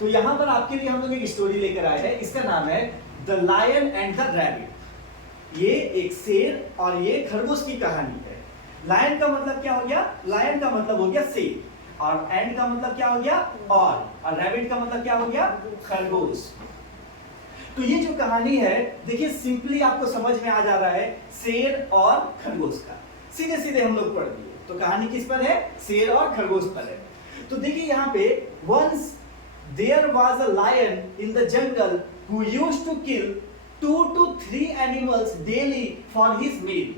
तो यहाँ पर आपके लिए हम लोग एक स्टोरी लेकर आए हैं, इसका नाम है the lion and the rabbit. ये एक शेर और ये खरगोश की कहानी है। लायन का मतलब क्या हो गया? लायन का मतलब हो गया शेर, और एंड का मतलब क्या हो गया? और रैबिट का मतलब क्या हो गया? खरगोश। तो ये जो कहानी है, देखिए सिंपली आपको समझ में आ जा रहा है शेर और खरगोश का, सीधे सीधे हम लोग पढ़ दिए। तो कहानी किस पर है? शेर और खरगोश पर है। तो देखिए यहाँ पे once there was a lion in the jungle who used to kill 2 to 3 animals daily for his meal.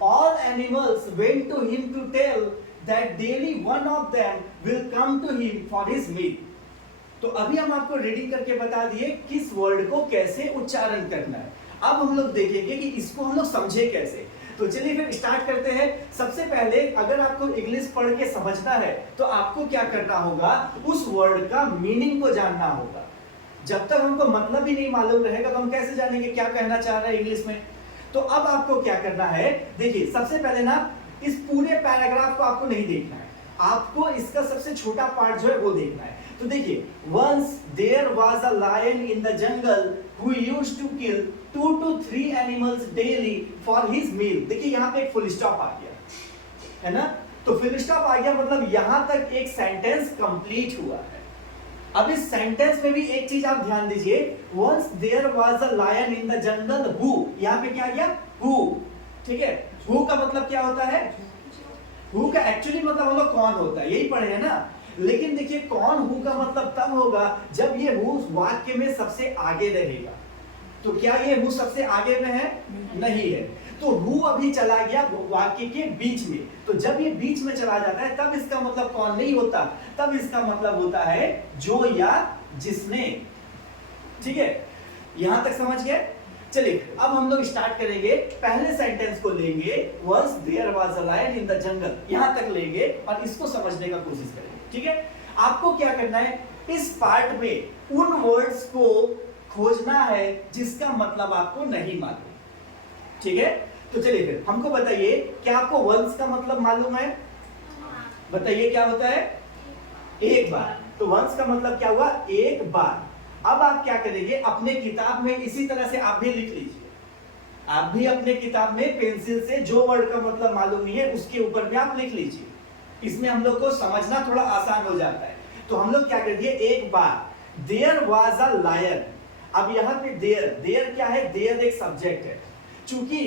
All animals went to him to tell that daily one of them will come to him for his meal. तो अभी हम आपको reading करके बता दिए किस word को कैसे उच्चारण करना है। अब हम लोग देखेंगे कि इसको हम लोग समझे कैसे। तो चलिए फिर स्टार्ट करते हैं। सबसे पहले अगर आपको इंग्लिश पढ़ के समझना है तो आपको क्या करना होगा? उस वर्ड का मीनिंग को जानना होगा। जब तक हमको मतलब ही नहीं मालूम रहेगा तो हम कैसे जानेंगे क्या कहना चाह रहा है इंग्लिश में। तो अब आपको क्या करना है, देखिए सबसे पहले ना इस पूरे पैराग्राफ को आपको नहीं देखना है, आपको इसका सबसे छोटा पार्ट जो है वो देखना है। तो देखिए once there was a lion in the jungle who used to kill 2 to 3 animals daily for his meal। देखिए यहाँ पे एक फुल स्टॉप आ गया है ना, तो फुल स्टॉप आ गया मतलब यहाँ तक एक सेंटेंस कंप्लीट हुआ है। अब इस सेंटेंस में भी एक चीज आप ध्यान दीजिए, once there was a lion in the jungle who, यहाँ पे क्या आ गया? who, ठीक है। who का मतलब क्या होता है? who का एक्चुअली मतलब हम लोग कौन होता है, यही पढ़े हैं ना। लेकिन देखिए कौन हु का मतलब तब होगा जब ये हु वाक्य में सबसे आगे रहेगा। तो क्या ये हु सबसे आगे में है? नहीं है। तो हु अभी चला गया वाक्य के बीच में, तो जब ये बीच में चला जाता है तब इसका मतलब कौन नहीं होता, तब इसका मतलब होता है जो या जिसने। ठीक है, यहां तक समझ गए? चलिए अब हम लोग स्टार्ट करेंगे। पहले सेंटेंस को लेंगे once there was a lion in the jungle, यहां तक लेंगे और इसको समझने का कोशिश करेंगे। ठीक है, आपको क्या करना है, इस पार्ट में उन वर्ड्स को खोजना है जिसका मतलब आपको नहीं मालूम। ठीक है, तो चलिए फिर हमको बताइए, क्या आपको वंस का मतलब मालूम है? बताइए क्या होता है? एक बार। तो वंस का मतलब क्या हुआ? एक बार। अब आप क्या करेंगे, अपने किताब में इसी तरह से आप भी लिख लीजिए। आप भी अपने किताब में पेंसिल से जो वर्ड का मतलब मालूम नहीं है उसके ऊपर में आप लिख लीजिए। इसमें हम लोग को समझना थोड़ा आसान हो जाता है। तो हम लोग क्या कर दिए, एक बार देयर वाज अ लायन। अब यहाँ पे देयर, देयर क्या है? देयर एक सब्जेक्ट है। चूंकि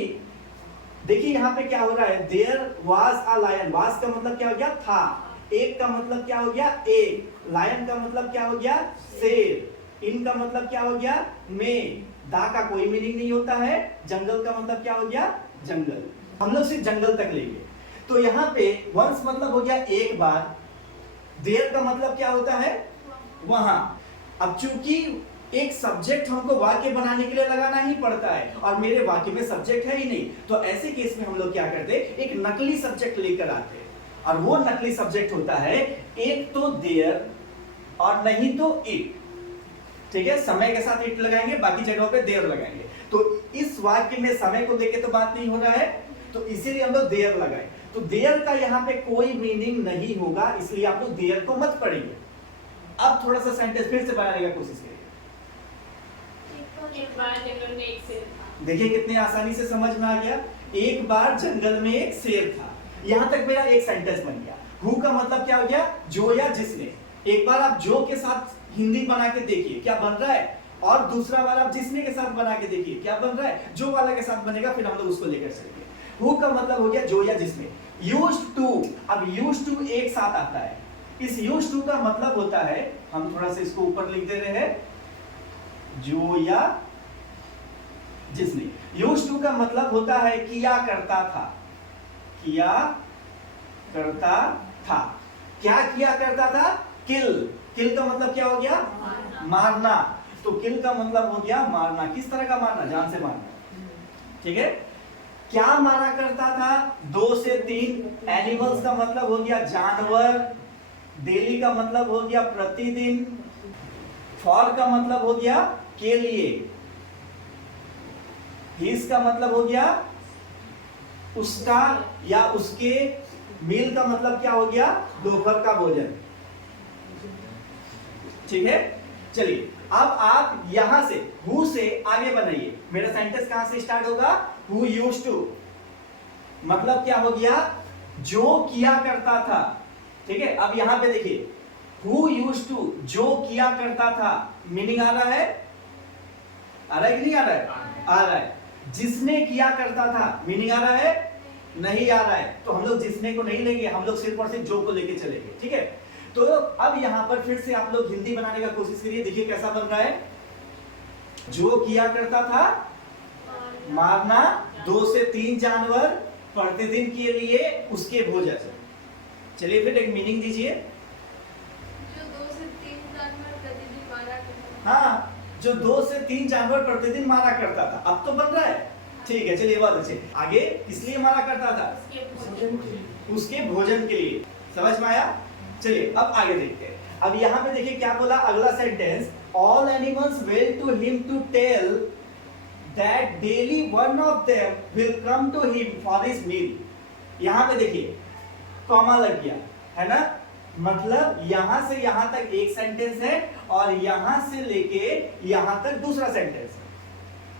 देखिए यहाँ पे क्या हो रहा है, there was a lion, was का मतलब क्या हो गया? था। एक का मतलब क्या हो गया? एक। लायन का मतलब क्या हो गया? शेर। इन का मतलब क्या हो गया? में। दा का कोई मीनिंग नहीं होता है। जंगल का मतलब क्या हो गया? जंगल। हम लोग सिर्फ जंगल तक लेंगे। तो यहाँ पे वंस मतलब हो गया एक बार, देयर का मतलब क्या होता है? वहां। अब चूंकि एक सब्जेक्ट हमको वाक्य बनाने के लिए लगाना ही पड़ता है और मेरे वाक्य में सब्जेक्ट है ही नहीं, तो ऐसे केस में हम लोग क्या करते हैं, एक नकली सब्जेक्ट लेकर आते हैं। और वो नकली सब्जेक्ट होता है एक तो देयर और नहीं तो इट। ठीक है, समय के साथ इट लगाएंगे, बाकी जगहों पे देयर लगाएंगे। तो इस वाक्य में समय को लेके तो बात नहीं हो रहा है, तो इसीलिए हम लोग देयर लगाए। तो देयर का यहाँ पे कोई मीनिंग नहीं होगा, इसलिए आप लोग देयर को मत पढ़िए। अब थोड़ा सा सेंटेंस फिर से बनाने का कोशिश करिए। एक बार जंगल में एक शेर था। देखिए कितनी आसानी से समझ में आ गया। एक बार जंगल में एक शेर था, यहां तक मेरा एक सेंटेंस बन गया। हु का मतलब क्या हो गया? जो या जिसने। एक बार आप जो के साथ हिंदी बना के देखिए क्या बन रहा है, और दूसरा बार आप जिसने के साथ बना के देखिए क्या बन रहा है। जो वाला के साथ बनेगा फिर हम लोग उसको लेकर चलेंगे। हु का मतलब हो गया जो या जिसने। यूज्ड टू, अब यूज्ड टू एक साथ आता है। इस यूज्ड टू का मतलब होता है, हम थोड़ा सा इसको ऊपर लिख दे रहे हैं, जो या जिसने। यूज्ड टू का मतलब होता है किया करता था। किया करता था। क्या किया करता था? किल। किल का मतलब क्या हो गया? मारना। तो किल का मतलब हो गया मारना। किस तरह का मारना? जान से मारना। ठीक है, क्या मारा करता था? 2 से 3। एनिमल्स का मतलब हो गया जानवर। डेली का मतलब हो गया प्रतिदिन। फॉर का मतलब हो गया के लिए। हिज का मतलब हो गया उसका या उसके। मील का मतलब क्या हो गया? दोपहर का भोजन। ठीक है, चलिए अब आप यहां से हु से आगे बनाइए। मेरा सेंटेंस कहां से स्टार्ट होगा? हु यूज्ड टू, मतलब क्या हो गया? जो किया करता था। ठीक है, अब यहां पे देखिए हु यूज्ड टू, जो किया करता था, मीनिंग आ रहा है? आ रहा है कि नहीं आ रहा है? आ रहा है। जिसने किया करता था, मीनिंग आ रहा है? नहीं आ रहा है। तो हम लोग जिसने को नहीं लेंगे, हम लोग सिर्फ और सिर्फ जो को लेके चलेंगे। ठीक है, तो अब यहां पर फिर से आप लोग हिंदी बनाने का कोशिश करिए। देखिए कैसा बन रहा है। जो किया करता था मारना 2 से 3 जानवर प्रतिदिन के लिए उसके भोजन से। चलिए फिर एक मीनिंग दीजिए। जो 2 से 3 जानवर प्रतिदिन मारा करता था। हाँ, जो 2 से 3 जानवर प्रतिदिन मारा करता था। अब तो बन रहा है। ठीक है, चलिए बहुत अच्छे। आगे किस लिए मारा करता था? उसके भोजन। उसके भोजन के लिए। समझ में आया? चलिए अब आगे देखते हैं। अब यहाँ पे देखिए क्या बोला अगला sentence, all animals well to him to tell that daily one of them will come to him for his meal. यहाँ पे देखिए कॉमा लग गया है ना, मतलब यहां से यहां तक एक सेंटेंस है और यहां से लेके यहां तक दूसरा सेंटेंस है।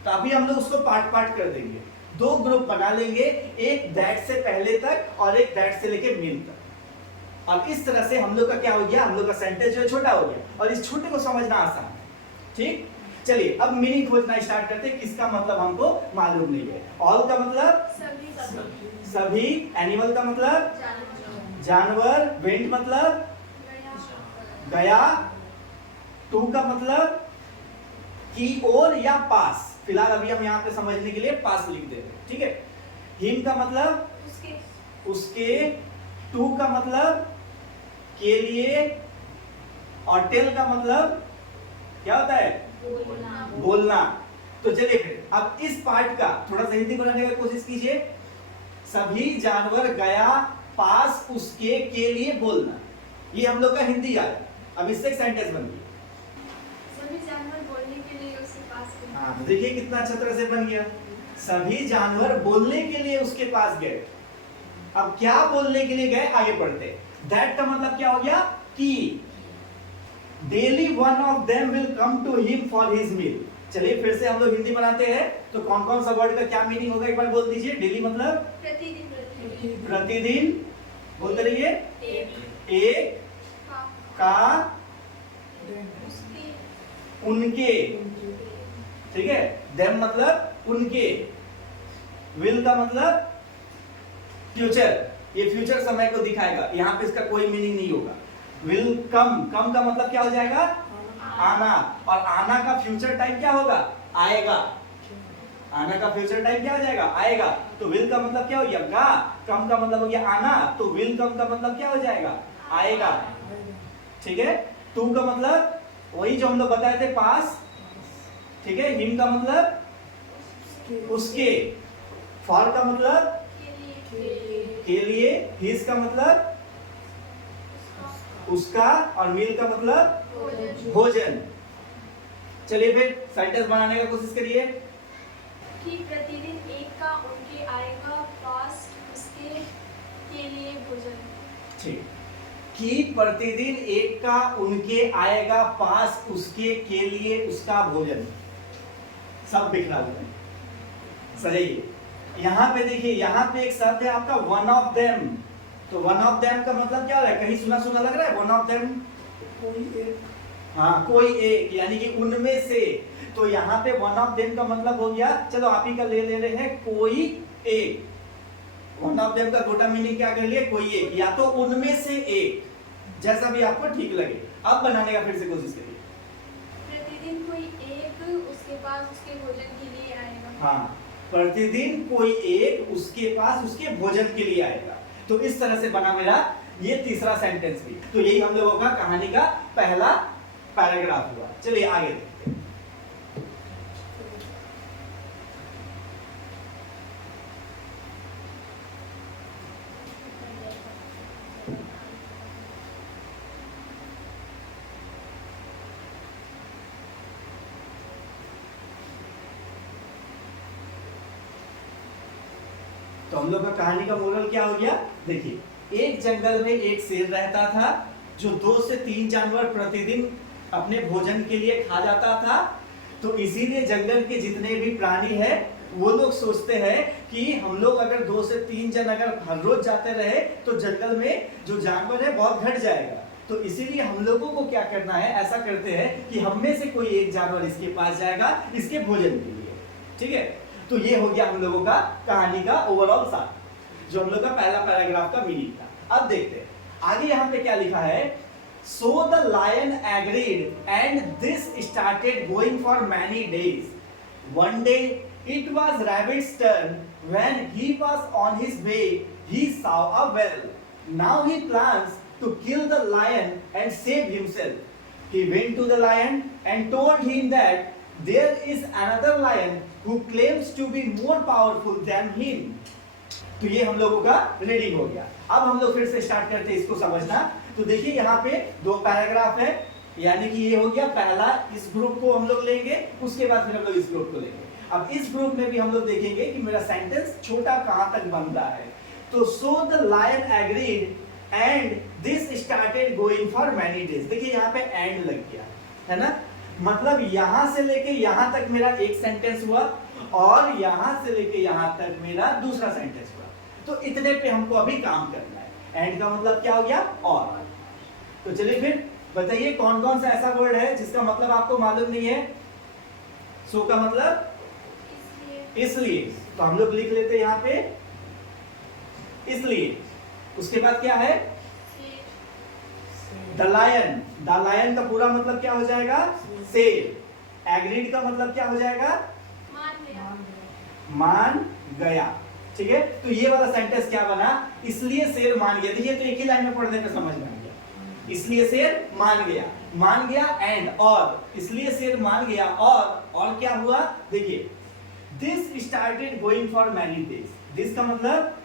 तो अभी हम लोग उसको पार्ट पार्ट कर देंगे, 2 ग्रुप बना लेंगे, एक दैट से पहले तक और एक दैट से लेके मीन तक। और इस तरह से हम लोग का क्या हो गया, हम लोग का सेंटेंस जो है छोटा हो गया और इस छोटे को समझना आसान है। ठीक, चलिए अब मीनिंग खोजना स्टार्ट करते हैं। किसका मतलब हमको मालूम नहीं है। ऑल का मतलब सभी, एनिमल का मतलब जानवर, वेंट मतलब गया, टू का मतलब की ओर या पास। फिलहाल अभी हम यहाँ पे समझने के लिए पास लिख दे रहे हैं। ठीक है, हिम का मतलब उसके, टू का मतलब के लिए और टेल का मतलब क्या होता है? बोलना। तो चलिए फिर अब इस पार्ट का थोड़ा सा हिंदी बनाने का कोशिश कीजिए। सभी जानवर गया पास उसके के लिए बोलना, ये हम लोग का हिंदी आया। अब इससे एक सेंटेंस बन गया। सभी जानवर बोलने के लिए उसके पास गए। हाँ, तो देखिए कितना अच्छा तरह से बन गया। सभी जानवर बोलने के लिए उसके पास गए। अब क्या बोलने के लिए गए, आगे पढ़ते। दैट का मतलब क्या हो गया? कि daily one of them will come to him for his meal. चलिए फिर से हम लोग हिंदी बनाते हैं। तो कौन कौन सा वर्ड का क्या मीनिंग होगा एक बार बोल दीजिए। डेली मतलब प्रतिदिन, बोलते रहिए। एक का उनके, ठीक है। देम मतलब उनके, विल का मतलब फ्यूचर, ये फ्यूचर समय को दिखाएगा। यहाँ पे इसका कोई मीनिंग नहीं होगा। विल कम, कम का मतलब क्या हो जाएगा? आना, और आना का फ्यूचर टाइम क्या होगा? आएगा। आना का फ्यूचर टाइम क्या हो जाएगा? आएगा। तो विल का मतलब क्या हो गया? गा। कम का मतलब हो गया आना, तो विल कम का मतलब क्या हो जाएगा? आएगा। ठीक है, टू का मतलब वही जो हम लोग बताए थे, पास। ठीक है, हिम का मतलब उसके, फॉर का मतलब के लिए, हिज का मतलब उसका और मील का मतलब भोजन। चलिए फिर सेंटेंस बनाने का कोशिश करिए। कि प्रतिदिन एक का उनके आएगा पास उसके के लिए भोजन। ठीक, कि प्रतिदिन एक का उनके आएगा पास उसके के लिए उसका भोजन। सब बिखरा हुआ है, सही। यहाँ पे देखिए, यहाँ पे एक शब्द है आपका वन ऑफ देम। तो वन ऑफ देम का मतलब क्या हो रहा है? कहीं सुना सुना लग रहा है। वन ऑफ देम कोई एक, हाँ कोई एक, यानी कि उनमें से। तो यहाँ पे वन ऑफ देम का मतलब हो गया, चलो आप ही का ले रहे हैं, कोई एक। वन ऑफ देम का गोटा मीनिंग क्या कर लिए? कोई एक, या तो उनमें से एक, जैसा भी आपको ठीक लगे। अब बनाने का फिर से कोशिश करिए। प्रतिदिन कोई एक उसके पास उसके भोजन के लिए आएगा। हाँ, प्रतिदिन कोई एक उसके पास उसके भोजन के लिए आएगा। तो इस तरह से बना मेरा ये तीसरा सेंटेंस भी। तो यही हम लोगों का कहानी का पहला पैराग्राफ हुआ। चलिए आगे देखते हैं। तो हम लोग का कहानी का मोरल क्या हो गया? देखिए, एक जंगल में एक शेर रहता था जो 2 से 3 जानवर प्रतिदिन अपने भोजन के लिए खा जाता था। तो इसीलिए जंगल के जितने भी प्राणी हैं वो लोग सोचते हैं कि हम लोग अगर 2 से 3 जन अगर हर रोज जाते रहे तो जंगल में जो जानवर है बहुत घट जाएगा। तो इसीलिए हम लोगों को क्या करना है, ऐसा करते हैं कि हम में से कोई एक जानवर इसके पास जाएगा इसके भोजन के लिए। ठीक है, तो ये हो गया हम लोगों का कहानी का ओवरऑल सार, जो हम लोग का पहला पैराग्राफ का मीनिंग था। अब देखते हैं आगे यहाँ पे क्या लिखा है। So the lion agreed and this started going for many days. One day it was rabbit's turn. When he was on his way, he saw a well. Now he plans to kill the lion and save himself. He went to the lion and told him that there is another lion who claims to be more powerful than him. तो ये हम लोगों का reading हो गया। अब हम लोग फिर से स्टार्ट करते हैं इसको समझना। तो देखिए यहाँ पे 2 पैराग्राफ है, यानी कि ये हो गया पहला, इस ग्रुप को हम लोग लेंगे, उसके बाद फिर हम लोग इस ग्रुप को लेंगे। अब इस ग्रुप में भी हम लोग देखेंगे कि मेरा सेंटेंस छोटा कहाँ तक बन रहा है। तो so the lion agreed and this started going for many days. देखिए यहाँ पे एंड लग गया है ना, मतलब यहाँ से लेके यहाँ तक मेरा एक सेंटेंस हुआ और यहाँ से लेके यहाँ तक मेरा दूसरा सेंटेंस हुआ। तो इतने पे हमको अभी काम करना है। एंड का मतलब क्या हो गया, और। तो चलिए फिर बताइए कौन कौन सा ऐसा वर्ड है जिसका मतलब आपको मालूम नहीं है। सो का मतलब इसलिए, तो हम लोग लिख लेते हैं यहाँ पे इसलिए। उसके बाद क्या है, द लायन। द लायन का पूरा मतलब क्या हो जाएगा, शेर। एग्रीड का मतलब क्या हो जाएगा, मान गया। ठीक है, तो ये वाला सेंटेंस क्या बना, इसलिए शेर मान गया। देखिए तो एक ही लाइन में पढ़ने पे समझ में आ गया, इसलिए शेर मान गया। मान गया एंड और, इसलिए शेर मान गया और क्या हुआ, देखिए this started going for many days. This का मतलब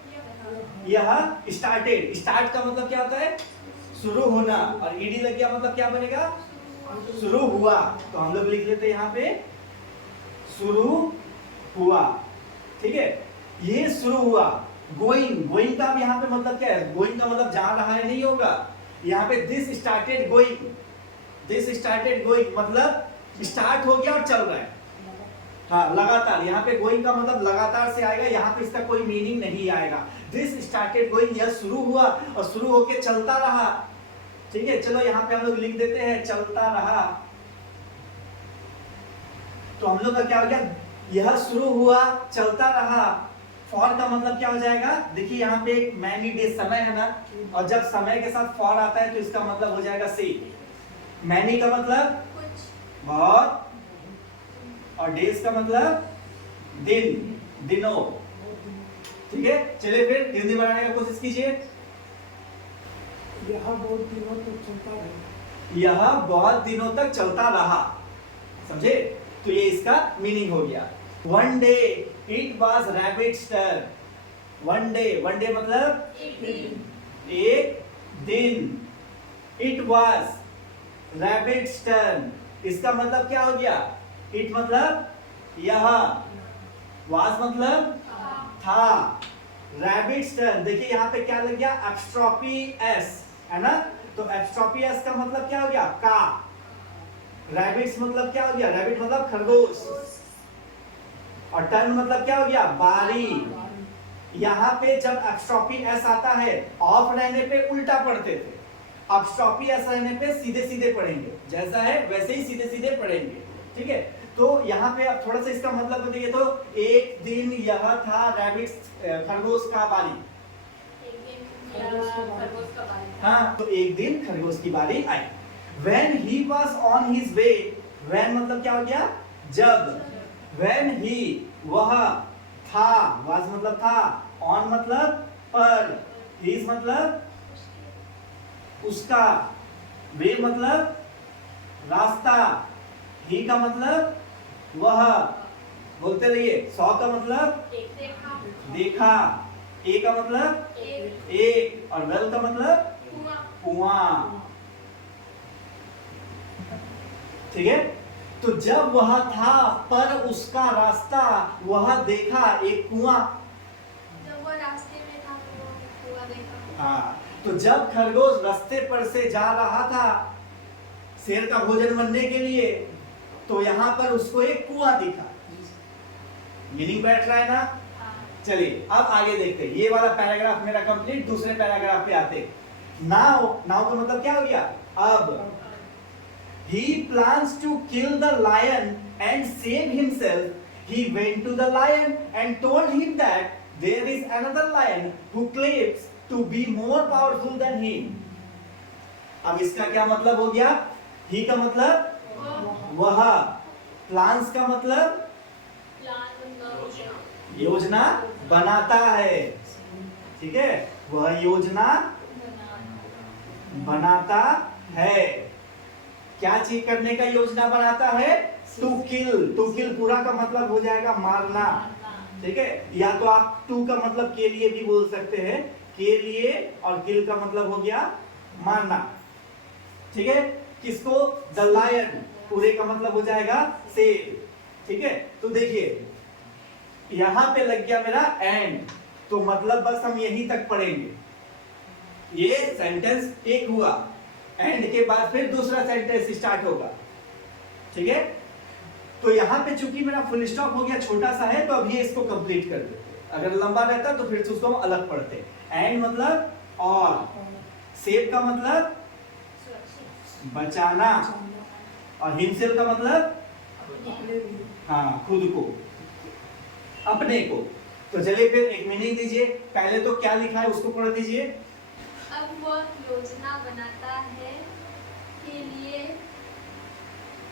यह स्टार्टेड, स्टार्ट का मतलब क्या होता है, शुरू होना, और ईडी लग गया मतलब क्या बनेगा, शुरू हुआ। तो हम लोग लिख लेते हैं यहाँ पे शुरू हुआ। ठीक है, ये शुरू हुआ। गोइंग, गोइंग का अब यहाँ पे मतलब क्या है, गोइंग का मतलब जा रहा है नहीं होगा। यहाँ पे this started going, this started going मतलब स्टार्ट हो गया और चल रहा है। हाँ, लगातार। यहाँ पे गोइंग का मतलब लगातार से आएगा, यहाँ पे इसका कोई मीनिंग नहीं आएगा। दिस स्टार्टेड गोइंग, यह शुरू हुआ और शुरू होके चलता रहा। ठीक है, चलो यहाँ पे हम लोग लिख देते हैं चलता रहा। तो हम लोग का क्या हो गया, यह शुरू हुआ चलता रहा। फॉर का मतलब क्या हो जाएगा, देखिए यहाँ पे एक मैनी डेज समय है ना, और जब समय के साथ फॉर आता है तो इसका मतलब हो जाएगा से। मैनी का मतलब बहुत, और डेज का मतलब दिन, दिनों। ठीक है, चलिए फिर हिंदी बनाने का कोशिश कीजिए। यह बहुत दिनों तक चलता रहा। यह बहुत दिनों तक चलता रहा, समझे। तो ये इसका मीनिंग हो गया। One day it was rabbits turn. One day, one day मतलब एक दिन। इट वॉज रैबिट्स टर्न, इसका मतलब क्या हो गया, इट मतलब यह, वॉज मतलब था, रैबिट्स टर्न। देखिए यहाँ पे क्या लग गया, एप्स्ट्रॉपी एस है ना, तो एप्स्ट्रॉपी एस का मतलब क्या हो गया, का। रैबिट्स मतलब क्या हो गया, रैबिट मतलब खरगोश, और टर्न मतलब क्या हो गया, बारी। यहाँ पे जब एप्स्ट्रॉपी एस आता है, ऑफ रहने पे उल्टा पढ़ते थे, एप्स्ट्रॉपी एस रहने पे सीधे सीधे पढ़ेंगे, जैसा है वैसे ही सीधे सीधे पढ़ेंगे। ठीक है, तो यहाँ पे अब थोड़ा सा इसका मतलब बताइए। तो एक दिन यह था रैबिट्स, खरगोश का बारी। हाँ, तो एक दिन खरगोश की बारी आई। When he was on his way, when मतलब क्या हो गया, जब। When he, वह, था, was मतलब था, on मतलब पर, his मतलब उसका, way मतलब रास्ता, he का मतलब वह, बोलते रहिए। सौ का मतलब देखा, ए का मतलब एक, और वेल का मतलब कुआं। ठीक है, तो जब वह था पर उसका रास्ता, वह देखा एक कुआं। जब वो रास्ते में था तो वो कुआं देखा। हाँ, तो जब खरगोश रास्ते पर से जा रहा था, शेर का भोजन बनने के लिए, तो यहाँ पर उसको एक कुआं दिखा। मीनिंग बैठ रहा है ना? चलिए अब आगे देखते हैं। ये वाला पैराग्राफ मेरा कंप्लीट, दूसरे पैराग्राफ पे आते हैं। नाउ नाउ का मतलब क्या हो गया? अब। He plans to kill the lion and save himself. He went to the lion and told him that there is another lion who claims to be more powerful than him. अब इसका क्या मतलब हो गया? He का मतलब वह, plans का मतलब योजना बनाता है, ठीक है? वह योजना बनाता है। क्या चीज करने का योजना बनाता है? टू किल पूरा का मतलब हो जाएगा मारना, ठीक है? या तो आप टू का मतलब के लिए भी बोल सकते हैं, के लिए, और किल का मतलब हो गया मारना, ठीक है? किसको? द लायन, पूरे का मतलब हो जाएगा शेर, ठीक है? तो देखिए यहां पे लग गया मेरा एंड, तो मतलब बस हम यहीं तक पढ़ेंगे। ये सेंटेंस एक हुआ, एंड के बाद फिर दूसरा सेंटेंस स्टार्ट होगा, ठीक है? तो यहाँ पे चूंकि मेरा फुल स्टॉप हो गया, छोटा सा है, तो अब ये इसको कंप्लीट कर देते हैं। अगर लंबा रहता तो फिर से उसको हम अलग पढ़ते। एंड मतलब और, सेव का मतलब बचाना, और हिमसेल का मतलब हाँ खुद को, अपने को। तो चलिए फिर एक मीनिंग दीजिए। पहले तो क्या लिखा है उसको पढ़ दीजिए। अब वह योजना बनाता है के लिए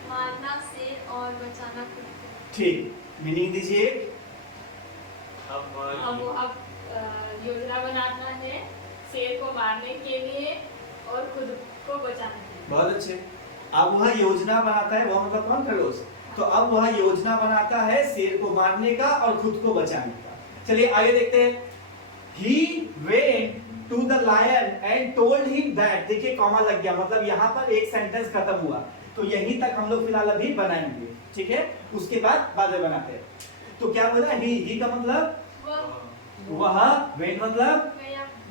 मारना शेर और बचाना खुद को। ठीक, मीनिंग दीजिए। अब योजना बनाना है शेर को मारने के लिए और खुद को बचाने के लिए। बहुत अच्छे। अब वह योजना बनाता है, वह मतलब कौन? खरगोश। तो अब वह योजना बनाता है शेर को मारने का और खुद को बचाने का। चलिए आगे देखते हैं। He went to the lion and told him that, देखिए कॉमा लग गया, मतलब यहाँ पर एक सेंटेंस खत्म हुआ, तो यहीं तक हम लोग फिलहाल अभी बनाएंगे, ठीक है? उसके बाद में बनाते हैं। तो क्या बोला? ही का मतलब वह, went मतलब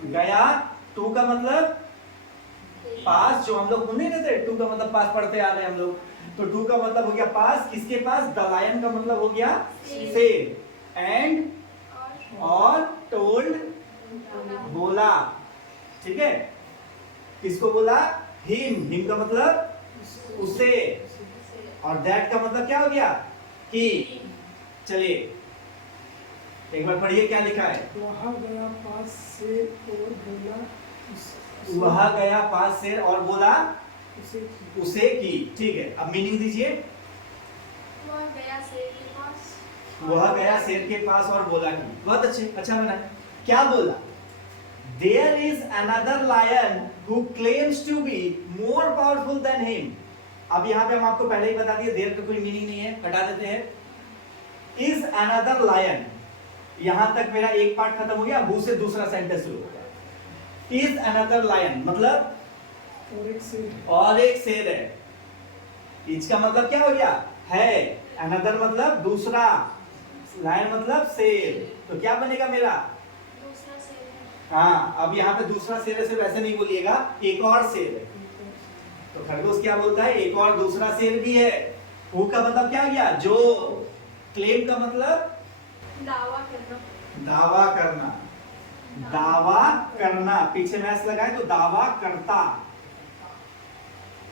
गया, टू का मतलब पास, जो हम लोग भूल नहीं रहते, टू का मतलब पास पढ़ते आ रहे हैं हम लोग, तो टू का मतलब हो गया पास, किसके पास? द लायन का मतलब हो गया शेर, एंड और टोल्ड बोला, ठीक है? किसको बोला? हिम का मतलब उसे, और दैट का मतलब क्या हो गया? कि। चलिए एक बार पढ़िए क्या लिखा है। वहाँ गया पास से और बोला वह गया पास शेर और बोला उसे की, ठीक है? अब मीनिंग दीजिए। वह गया शेर के पास, वह गया शेर के पास और बोला की। बहुत अच्छे, अच्छा बना। क्या बोला? There is another lion who claims to be more powerful than him. अब यहाँ पे हम आपको पहले ही बता दिए, देर का कोई मीनिंग नहीं है, हटा देते हैं। Is another lion, यहाँ तक मेरा एक पार्ट खत्म हो गया, हु से दूसरा सेंटेंस शुरू होगा। Is another lion मतलब और एक शेर है। इसका मतलब क्या हो गया? है। another मतलब दूसरा, lion मतलब शेर, तो क्या बनेगा मेरा? दूसरा शेर है। हाँ, अब यहाँ पे दूसरा शेर है, सिर्फ ऐसे नहीं बोलिएगा, एक और शेर है। तो खरगोश क्या बोलता है? एक और दूसरा शेर भी है। हु का मतलब क्या गया? जो। क्लेम का मतलब दावा करना, दावा करना, दावा करना, पीछे मैच लगाए तो दावा करता,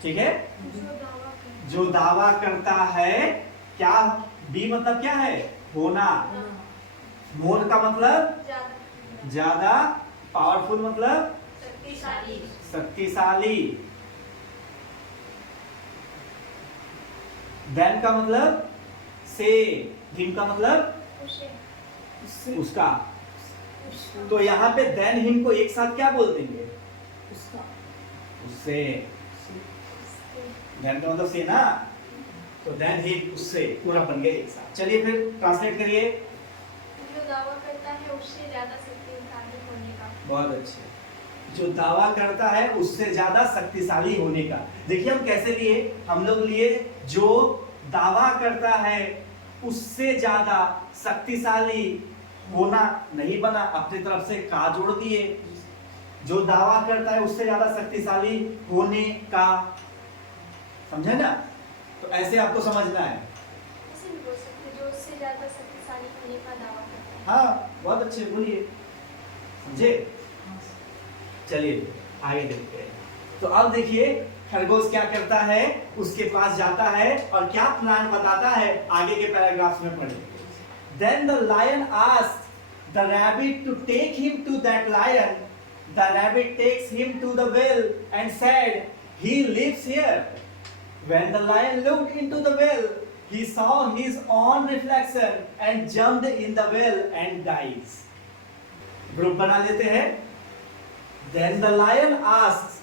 ठीक है? जो दावा करता है। क्या? बी मतलब क्या है? होना। मोर का मतलब ज्यादा, पावरफुल मतलब शक्तिशाली, शक्तिशाली। देन का मतलब से, हिम का मतलब उसे, उसका। तो यहाँ पे देन हिम को एक साथ क्या बोल देंगे? उससे। देन का मतलब से ना, तो देन हिम उससे, पूरा बन गया एक साथ। चलिए फिर ट्रांसलेट करिए। जो दावा करता है उससे ज्यादा शक्तिशाली होने का। बहुत अच्छे। जो दावा करता है उससे ज्यादा शक्तिशाली होने का। देखिए हम कैसे लिए, हम लोग लिए जो दावा करता है उससे ज्यादा शक्तिशाली होना, नहीं बना, अपनी तरफ से का जोड़ दिए। जो दावा करता है उससे ज्यादा शक्तिशाली होने का, समझे ना? तो ऐसे आपको समझना है। ऐसे भी बोल सकते जो उससे ज्यादा शक्तिशाली होने का दावा करता है। हाँ, बहुत अच्छे, बोलिए, समझे? चलिए आगे देखते हैं। तो अब देखिए खरगोश क्या करता है, उसके पास जाता है और क्या प्लान बताता है, आगे के पैराग्राफ्स में पढ़ेंगे। Then the lion asked the rabbit to take him to that lion. The rabbit takes him to the well and said, "He lives here." When the lion looked into the well, he saw his own reflection and jumped in the well and dies. Group बना लेते हैं। Then the lion asks,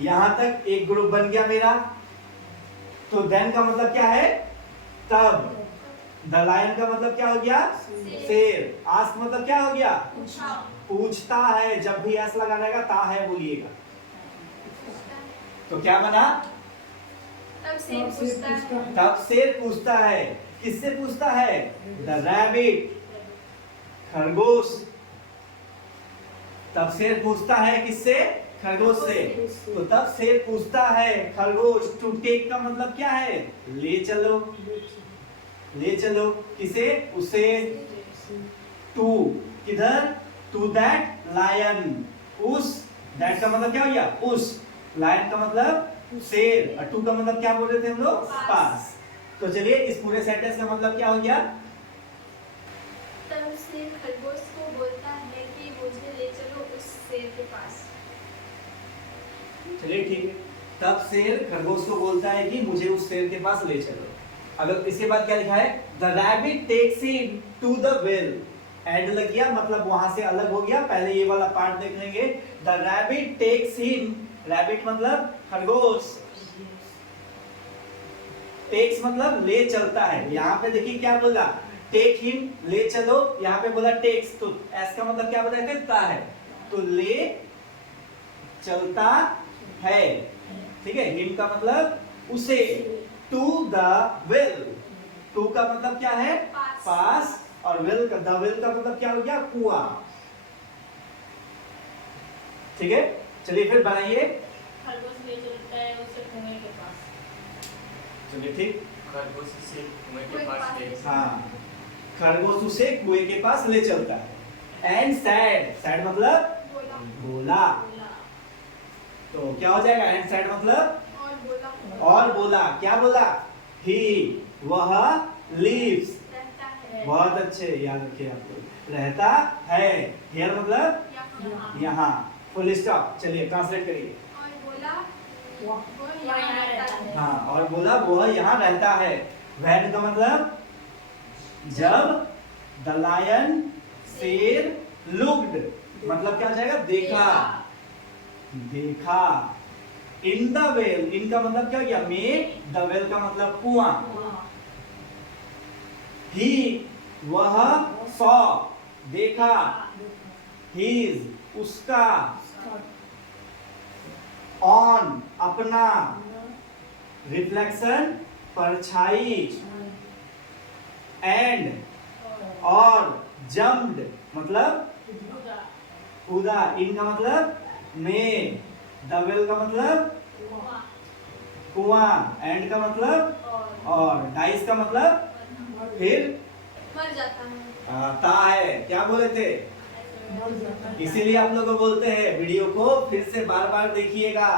यहां तक एक group बन गया मेरा। तो then का मतलब क्या है? तब। द लायन का मतलब क्या हो गया? शेर। आस्क मतलब क्या हो गया? पूछता है। जब भी एस लगा रहेगा ता है बोलिएगा। तो क्या बना? तब शेर पूछता है। तब शेर पूछता है। किससे पूछता है? द रैबिट, खरगोश। तब शेर पूछता है किससे? खरगोश से। तो तब शेर पूछता है खरगोश, टू टेक का मतलब क्या है? ले चलो। ले चलो किसे? उसे। टू किधर? टू दैट लायन, उस। दैट का मतलब क्या हो गया? उस। लायन का मतलब शेर, और टू का मतलब क्या बोल रहे थे हम लोग? पास। तो चलिए इस पूरे सेंटेंस का मतलब क्या हो गया? तब शेर खरगोश को बोलता है कि मुझे ले चलो उस शेर के पास। चलिए ठीक है। तब शेर खरगोश को बोलता है कि मुझे उस शेर के पास ले चलो। अगर इसके बाद क्या लिखा है? The rabbit takes him to the well. And लग गया, मतलब वहां से अलग हो गया। पहले ये वाला पार्ट देख लेंगे। The rabbit takes him, rabbit मतलब खरगोश, टेक्स मतलब ले चलता है। यहाँ पे देखिए क्या बोला? टेक हिम, ले चलो। यहाँ पे बोला टेक्स, तो एस का मतलब क्या बताया? ता है। तो ले चलता है, ठीक है। हिम का मतलब उसे। टू द वेल, टू का मतलब क्या है? पास। और वेल का, द वेल का मतलब क्या हो गया? कुआं। ठीक है, चलिए फिर बनाइए। खरगोश ले चलता है उसे कुएं के पास। चलिए ठीक। खरगोश से कुएं के पास ले। हाँ, खरगोश उसे कुएं के पास ले चलता है। एंड सैड, सैड मतलब बोला। बोला। तो क्या हो जाएगा? एंड सैड मतलब और बोला। और बोला। क्या बोला? ही, वह, लीव्स। रहता है। बहुत अच्छे, याद रखिए आप लोग। रहता है, हियर मतलब यहाँ। यहाँ। Full stop. चलिए ट्रांसलेट करिए। और बोला वाह। वो यहाँ रहता है। हाँ, और बोला वह यहाँ रहता है। व्हेन का मतलब जब। द लायन, शेर, लुक्ड मतलब क्या हो जाएगा? देखा। देखा। इन द वेल, इनका मतलब क्या हो गया? में। द वेल का मतलब कुआं। ही, वह, सॉ देखा। हीज, उसका। ऑन अपना। रिफ्लेक्शन परछाई। एंड और जम्प्ड मतलब कूदा। इनका मतलब में। द वेल का मतलब कुआं। एंड का मतलब और। डाइस का मतलब फिर मर जाता है। ता है। क्या बोले थे? मर जाता है। इसीलिए आप लोग को बोलते हैं वीडियो को फिर से बार बार देखिएगा।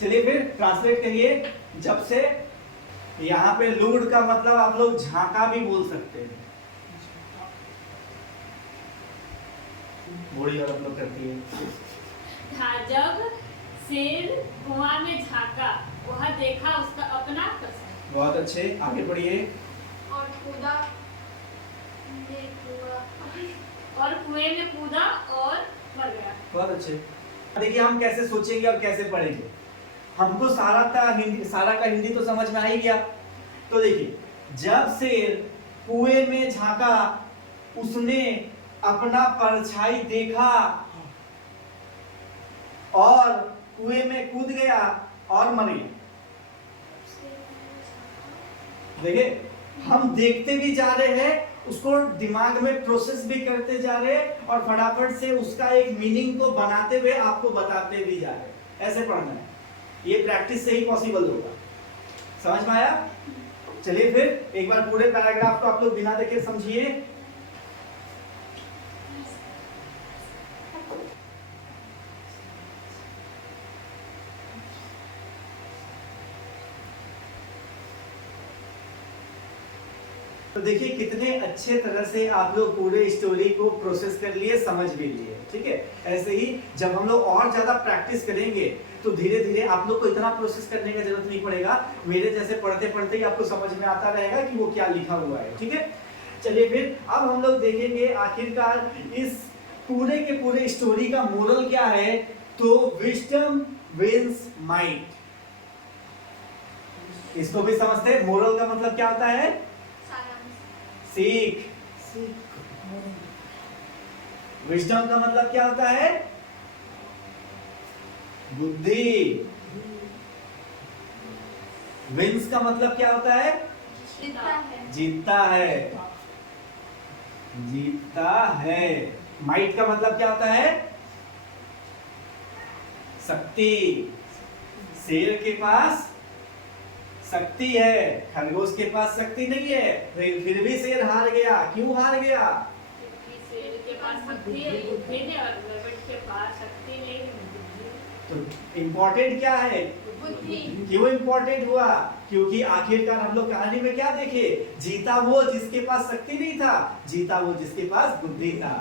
चलिए फिर ट्रांसलेट करिए। जब से यहाँ पे लूड का मतलब आप लोग झांका भी बोल सकते हैं। बूढ़ी और आप लोग करती है। जब शेर कुआं में झांका, वह देखा उसका अपना कसम। बहुत अच्छे, आगे बढ़िए। और कूदा। ये कूदा। और कुएं में कूदा और मर गया। बहुत अच्छे। देखिए हम कैसे सोचेंगे और कैसे पढ़ेंगे। हमको सारा का हिंदी तो समझ में आ ही गया। तो देखिए, जब शेर कुएं में झांका, उसने अपना परछाई देखा और कुएं में कूद गया और मर गया। देखिए हम देखते भी जा रहे हैं उसको दिमाग में प्रोसेस भी करते जा रहे हैं और फटाफट से उसका एक मीनिंग को बनाते हुए आपको बताते भी जा रहे हैं। ऐसे पढ़ना है, ये प्रैक्टिस से ही पॉसिबल होगा। समझ में आया? चलिए फिर एक बार पूरे पैराग्राफ को आप लोग बिना देखे समझिए। तो देखिए कितने अच्छे तरह से आप लोग पूरे स्टोरी को प्रोसेस कर लिए, समझ भी लिए। ठीक है, ऐसे ही जब हम लोग और ज्यादा प्रैक्टिस करेंगे तो धीरे धीरे आप लोग को इतना प्रोसेस करने का जरूरत नहीं पड़ेगा। मेरे जैसे पढ़ते पढ़ते ही आपको समझ में आता रहेगा कि वो क्या लिखा हुआ है। ठीक है, चलिए फिर अब हम लोग देखेंगे आखिरकार इस पूरे के पूरे स्टोरी का मोरल क्या है। तो विजडम विंस माइट, इसको भी समझते हैं। मोरल का मतलब क्या होता है? सीख। विजडम का मतलब क्या होता है? बुद्धि। विंस का मतलब क्या होता है? जीतता है। जीतता है, जीतता है। माइट का मतलब क्या होता है? शक्ति। शेर के पास शक्ति है, खरगोश के पास शक्ति नहीं है, फिर भी शेर हार गया। क्यों हार गया? क्योंकि शेर के पास शक्ति है, बुद्धि नहीं, और रैबिट के पास शक्ति नहीं है, बुद्धि। तो इम्पोर्टेंट क्या है? बुद्धि। क्यों इम्पोर्टेंट हुआ? क्योंकि आखिरकार हम लोग कहानी में क्या देखे? जीता वो जिसके पास शक्ति नहीं था, जीता वो जिसके पास बुद्धि था।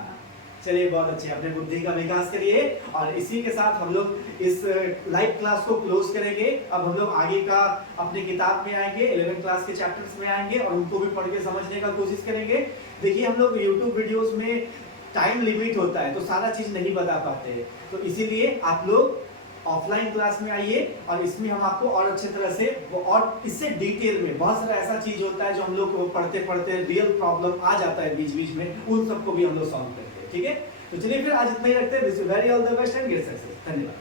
चलिए बहुत अच्छे, अपने बुद्धि का विकास करिए। और इसी के साथ हम लोग इस लाइव क्लास को क्लोज करेंगे। अब हम लोग आगे का अपने किताब में आएंगे, 11th क्लास के चैप्टर्स में आएंगे और उनको भी पढ़ के समझने का कोशिश करेंगे। देखिए हम लोग YouTube वीडियोस में टाइम लिमिट होता है तो सारा चीज नहीं बता पाते, तो इसीलिए आप लोग ऑफलाइन क्लास में आइए और इसमें हम आपको और अच्छे तरह से और इससे डिटेल में बहुत सारा ऐसा चीज होता है जो हम लोग पढ़ते पढ़ते रियल प्रॉब्लम आ जाता है बीच बीच में, उन सबको भी हम लोग सॉल्व करते हैं। ठीक है, तो चलिए फिर आज इतना ही रखते हैं। Wish you very all the best and get success. धन्यवाद।